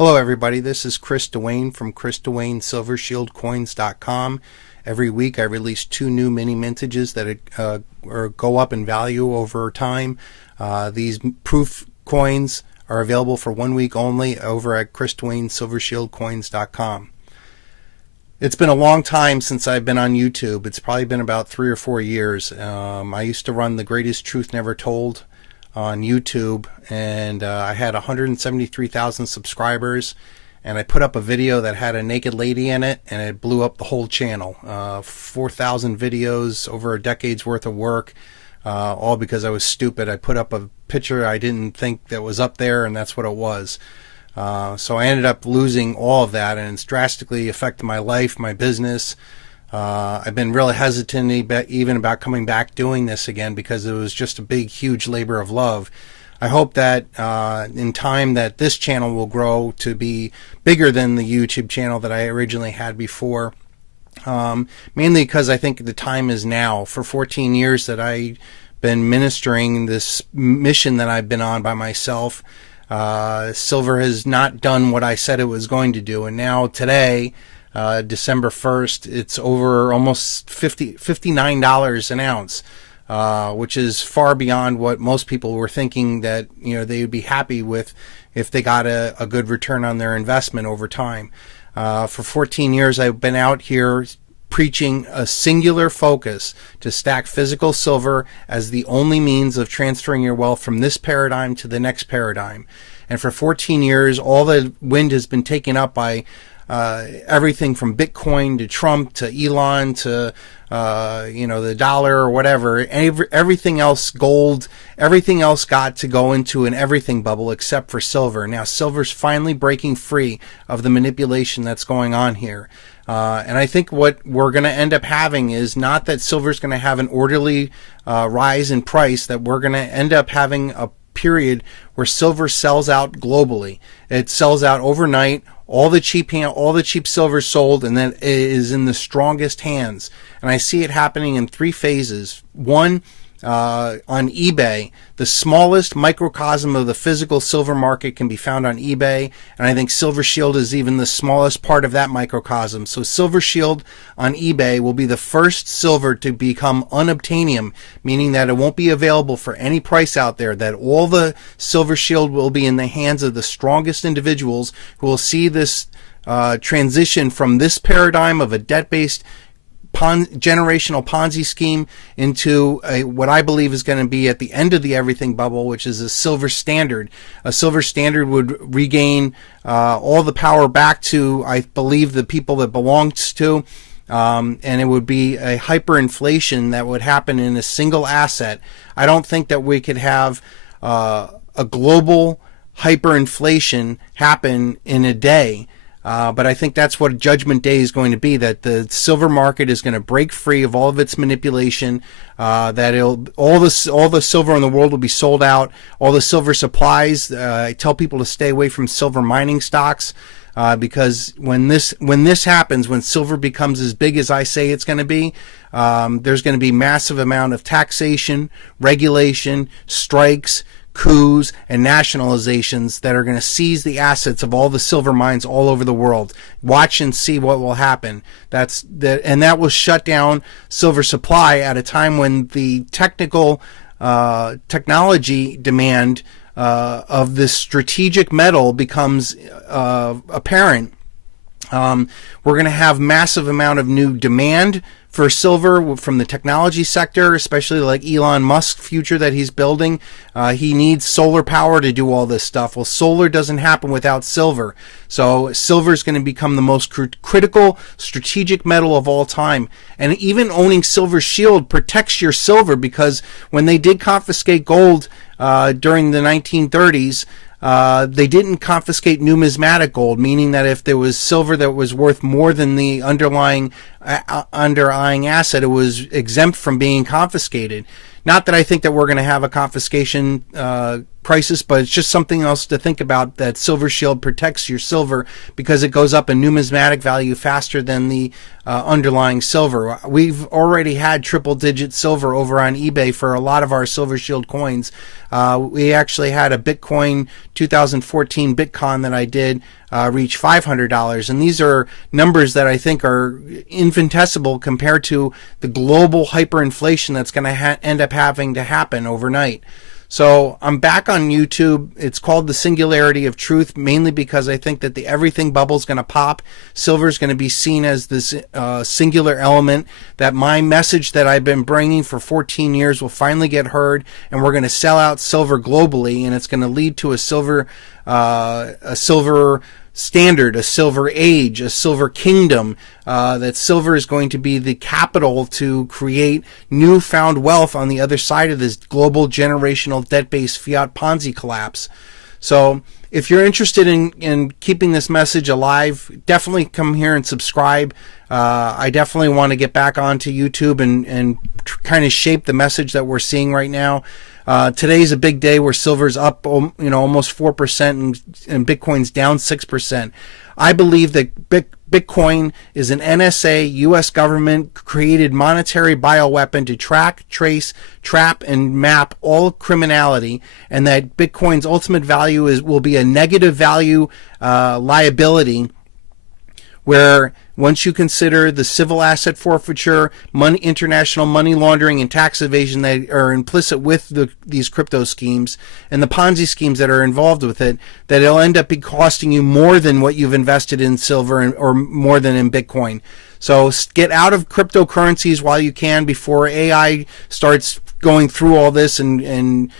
Hello everybody, this is Duane from ChrisDuaneSilverShieldCoins.com. Every week I release 2 new mini mintages that go up in value over time. These proof coins are available for 1 week only over at ChrisDuaneSilverShieldCoins.com. It's been a long time since I've been on YouTube. It's probably been about 3 or 4 years. I used to run The Greatest Truth Never Told on YouTube, and I had 173,000 subscribers, and I put up a video that had a naked lady in it, and it blew up the whole channel. 4,000 videos, over a decade's worth of work, all because I was stupid. I put up a picture I didn't think that was up there, and that's what it was. So I ended up losing all of that, and it's drastically affected my life, my business. I've been really hesitant even about coming back doing this again because it was just a big, huge labor of love. I hope that in time that this channel will grow to be bigger than the YouTube channel that I originally had before. Mainly because I think the time is now. For 14 years that I've been ministering this mission that I've been on by myself, silver has not done what I said it was going to do, and now today, December 1st, it's over almost $59 an ounce, which is far beyond what most people were thinking that they would be happy with if they got a good return on their investment over time. For 14 years I've been out here preaching a singular focus to stack physical silver as the only means of transferring your wealth from this paradigm to the next paradigm. And for 14 years all the wind has been taken up by everything from Bitcoin to Trump to Elon to the dollar or whatever. Everything else, gold, everything else got to go into an everything bubble except for silver. Now silver's finally breaking free of the manipulation that's going on here. And I think what we're going to end up having is not that silver's going to have an orderly rise in price, that we're going to end up having a period where silver sells out globally. It sells out overnight. All the cheap silver sold, and then it is in the strongest hands. And I see it happening in 3 phases. One, on eBay, the smallest microcosm of the physical silver market can be found on eBay, and I think Silver Shield is even the smallest part of that microcosm. So Silver Shield on eBay will be the first silver to become unobtainium, meaning that it won't be available for any price out there, that all the Silver Shield will be in the hands of the strongest individuals who will see this transition from this paradigm of a debt-based generational Ponzi scheme into what I believe is going to be at the end of the everything bubble, which is a silver standard. A silver standard would regain all the power back to, I believe, the people that belongs to, and it would be a hyperinflation that would happen in a single asset. I don't think that we could have a global hyperinflation happen in a day. But I think that's what Judgment Day is going to be, that the silver market is going to break free of all of its manipulation, that all the silver in the world will be sold out, all the silver supplies. I tell people to stay away from silver mining stocks, because when this happens, when silver becomes as big as I say it's going to be, there's going to be massive amount of taxation, regulation, strikes, coups, and nationalizations that are going to seize the assets of all the silver mines all over the world. Watch and see what will happen. And that will shut down silver supply at a time when the technology demand of this strategic metal becomes apparent. We're going to have massive amount of new demand for silver from the technology sector, especially like Elon Musk's future that he's building. He needs solar power to do all this stuff. Well, solar doesn't happen without silver. So silver is going to become the most critical strategic metal of all time. And even owning Silver Shield protects your silver, because when they did confiscate gold during the 1930s, they didn't confiscate numismatic gold, meaning that if there was silver that was worth more than the underlying underlying asset, it was exempt from being confiscated. Not that I think that we're going to have a confiscation crisis, but it's just something else to think about, that Silver Shield protects your silver because it goes up in numismatic value faster than the underlying silver. We've already had triple-digit silver over on eBay for a lot of our Silver Shield coins. We actually had a Bitcoin 2014 Bitcoin that I did reach $500, and these are numbers that I think are infinitesimal compared to the global hyperinflation that's going to end up having to happen overnight. So I'm back on YouTube. It's called the Singularity of Truth, mainly because I think that the everything bubble is going to pop. Silver is going to be seen as this singular element, that my message that I've been bringing for 14 years will finally get heard, and we're going to sell out silver globally, and it's going to lead to a silver standard, a silver age, a silver kingdom, that silver is going to be the capital to create newfound wealth on the other side of this global generational debt-based fiat Ponzi collapse. So if you're interested in keeping this message alive, definitely come here and subscribe. I definitely want to get back onto YouTube and kind of shape the message that we're seeing right now. Today's a big day where silver's up, almost 4% and Bitcoin's down 6%. I believe that Bitcoin is an NSA, U.S. government created monetary bioweapon to track, trace, trap, and map all criminality, and that Bitcoin's ultimate value will be a negative value liability, where once you consider the civil asset forfeiture, international money laundering, and tax evasion that are implicit with these crypto schemes and the Ponzi schemes that are involved with it, that it'll end up costing you more than what you've invested in silver or more than in Bitcoin. So get out of cryptocurrencies while you can before AI starts going through all this and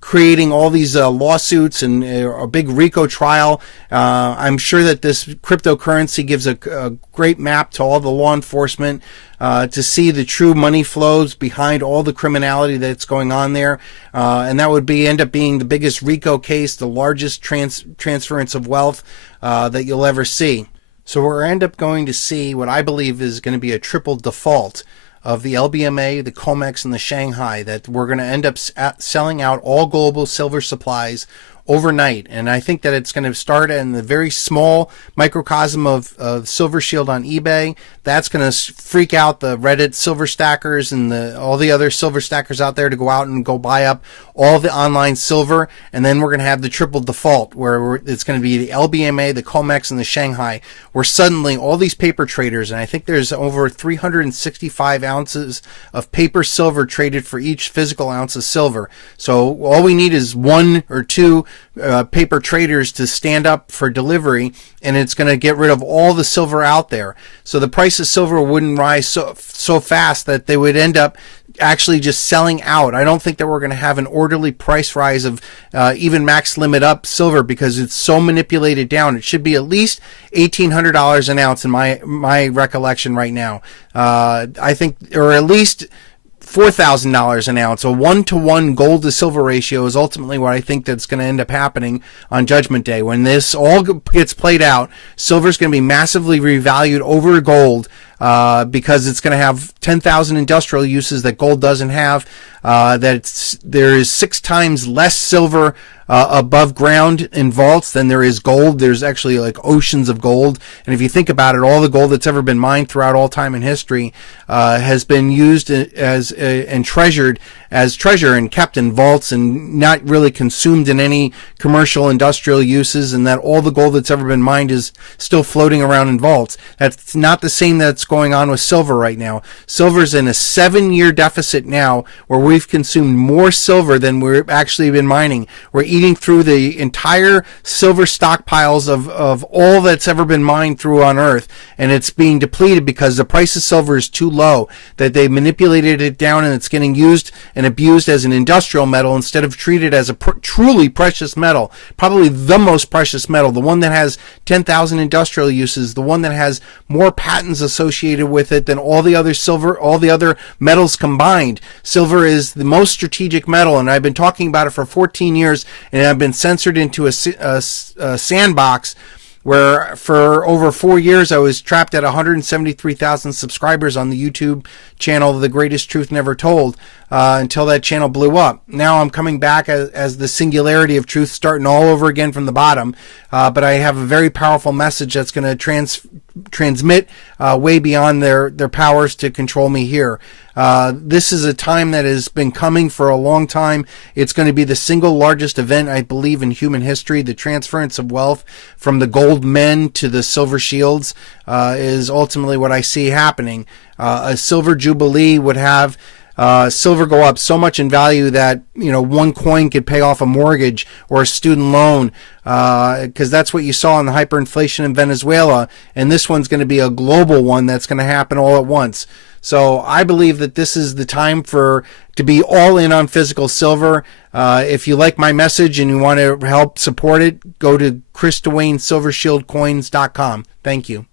creating all these lawsuits and a big RICO trial. I'm sure that this cryptocurrency gives a great map to all the law enforcement to see the true money flows behind all the criminality that's going on there. And that would end up being the biggest RICO case, the largest transference of wealth that you'll ever see. So we're end up going to see what I believe is going to be a triple default of the LBMA, the COMEX, and the Shanghai, that we're going to end up selling out all global silver supplies overnight. And I think that it's going to start in the very small microcosm of Silver Shield on eBay. That's going to freak out the Reddit silver stackers and all the other silver stackers out there to go out and go buy up all the online silver. And then we're going to have the triple default, where it's going to be the LBMA, the COMEX, and the Shanghai, where suddenly all these paper traders, and I think there's over 365 ounces of paper silver traded for each physical ounce of silver. So all we need is one or two paper traders to stand up for delivery, and it's going to get rid of all the silver out there. So the price of silver wouldn't rise so fast that they would end up actually just selling out. I don't think that we're going to have an orderly price rise of even max limit up silver, because it's so manipulated down. It should be at least $1,800 an ounce in my recollection right now. I think, or at least $4,000 an ounce. A 1-to-1 gold to silver ratio is ultimately what I think that's going to end up happening on Judgment Day. When this all gets played out, silver is going to be massively revalued over gold, because it's going to have 10,000 industrial uses that gold doesn't have. There is 6 times less silver above ground in vaults than there is gold. There's actually like oceans of gold. And if you think about it, all the gold that's ever been mined throughout all time in history has been used as and treasured as treasure and kept in vaults and not really consumed in any commercial industrial uses, and that all the gold that's ever been mined is still floating around in vaults. That's not the same that's going on with silver right now. Silver's in a 7-year deficit now, where we've consumed more silver than we've actually been mining. We're eating through the entire silver stockpiles of all that's ever been mined through on Earth, and it's being depleted because the price of silver is too low, that they manipulated it down, and it's getting used and abused as an industrial metal instead of treated as a truly precious metal, probably the most precious metal, the one that has 10,000 industrial uses, the one that has more patents associated with it than all the other metals combined. Silver is the most strategic metal, and I've been talking about it for 14 years, and I've been censored into a sandbox where for over 4 years I was trapped at 173,000 subscribers on the YouTube channel, The Greatest Truth Never Told, until that channel blew up. Now I'm coming back as the Singularity of Truth, starting all over again from the bottom. But I have a very powerful message that's going to transmit way beyond their powers to control me here. This is a time that has been coming for a long time. It's going to be the single largest event, I believe, in human history. The transference of wealth from the gold men to the silver shields is ultimately what I see happening. A silver jubilee would have silver go up so much in value that, you know, one coin could pay off a mortgage or a student loan, because that's what you saw in the hyperinflation in Venezuela, and this one's going to be a global one that's going to happen all at once. So I believe that this is the time to be all in on physical silver. If you like my message and you want to help support it, go to ChrisDuaneSilverShieldCoins.com. Thank you.